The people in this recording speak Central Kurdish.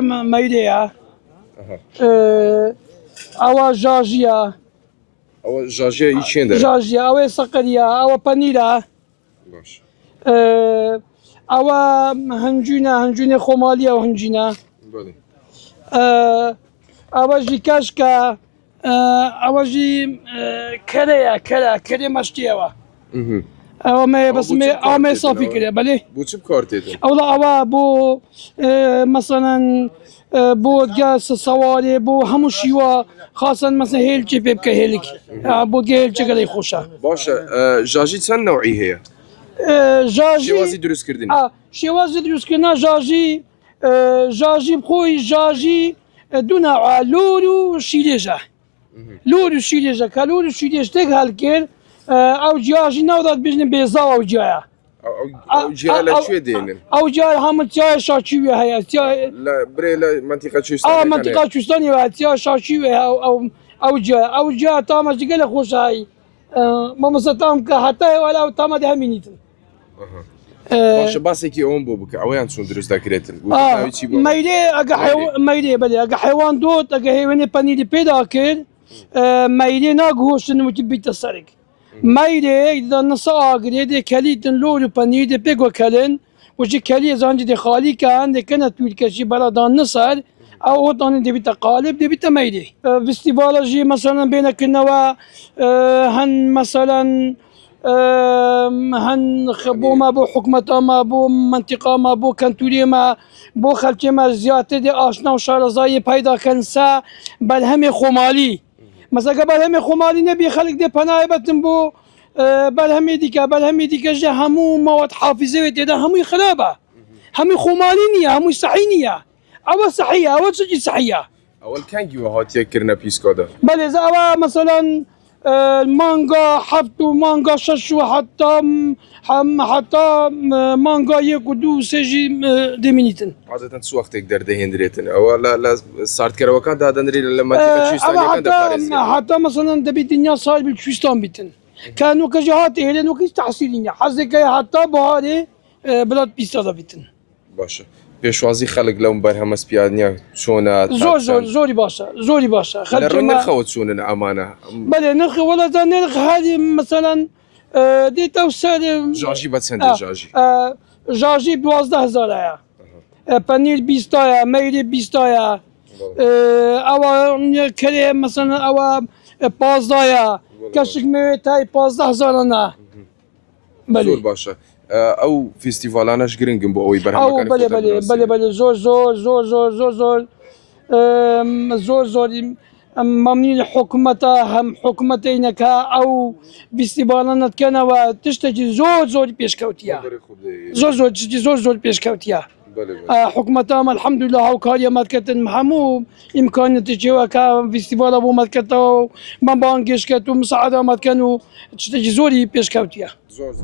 ميليا أو جاجيا أو جاجيا يشين داره جاجيا أو سقريا أو بانيرا باش أو هنجونة خمالية وهنجونة بله أو جي كاشكا أو جي كريا مشتيوا أو ما بس ما صافي كده بله بو چه بکارتیدن؟ أو بو مثلا بو جاس سواری بو همون شیوا خاصا مثلا هیل چی ببکه هیلک بو هیل چی کلی خوشه باشه جاجی چند نوعی هیا؟ جاجی شوازی درست کردین؟ شوازی درست کردن جاجی بخوی جاجی دو نوع لور و شیرجه لور و شیرجه که لور و شیرجه تک حل کرد او جاجی نوداد بجنه بیزا او جایا أو جهة لا شو دينن؟ او جاي هم تيا شاشيوي هي تيا لا بري لا منطقة شو استاني منطقة شوستاني هي تيا شاشيوي او جاي تاما جيل خوش هاي ما مستام حتى ولا تاما ده همينيتن باشه بس کی اون بو بک اویان چون درست دکرتن مایده اگه مایده بله اگه حیوان دوت اگه حیوانی پنیری پیدا کرد مایده ناگوشتن متبیت سرک مایده اذا نص آگری ده کلیتن لور پنیری پیگو کلن وجه کلی زانج ده خالی کن ده کنه توی کشی بلادان نصر او تانی ده بیت قالب ده بیت مایده فستیوالاجی مثلا بین کنوا هن مثلا هن خبو ما بو حكمة ما بو منطقة ما بو كنتوري ما بو خلچه ما زیاده دی آشنا و شارزایی پیدا کنسا بل همه خمالی مثلا بل همه خمالی نبی خلق دی پناه بتن بو بل همه دیگه جه همو مواد حافظه و دیده همو خرابه همو خمالی نیه همو صحی نیه اول صحیه اول چجی صحیه اول کنگی و هاتیه کرنه پیسکاده بله اول مثلا مانگا هفت و مانگا شش و حتی مانگا یک و دو سجی دمینیتن. عادة سو وقت يقدر دهندريتن او لا صارت كرا وكان دادن ري لما تيجي تشيستان كان دفارز حتى مثلا دبي الدنيا صار بالتشيستان بيتن كانوا كجهات هيلن وكيس تحصيلين حظك حتى بهاري بلاد بيستا بيتن. باشه پیشوازی خلق لهم برهم اسبيانيا شونا زوري باشا خلق نرخوت شون امانه بله نرخ ولا ذا نرخ هذه مثلا دي توسر جاجي بتسند جاجي ب 12000 يا بانير 20 يا ميري 20 يا او كري مثلا او 15 يا كشك ميتاي 15000 انا بله باشه او فيستيفالاناش جرينجن بو اوي برهم او بله زور ممنون حكومتها هم حكومتينك او باستبانات كان وتشتجي زور بيشكوتيا زور بيشكوتيا حكومتها الحمد لله وكاليا ماتكتن محمو امكانيات جوا فيستيفال ابو ماتكتو ما بانكش كتو مساعده ماتكنو تشتجي زوري بيشكوتيا زور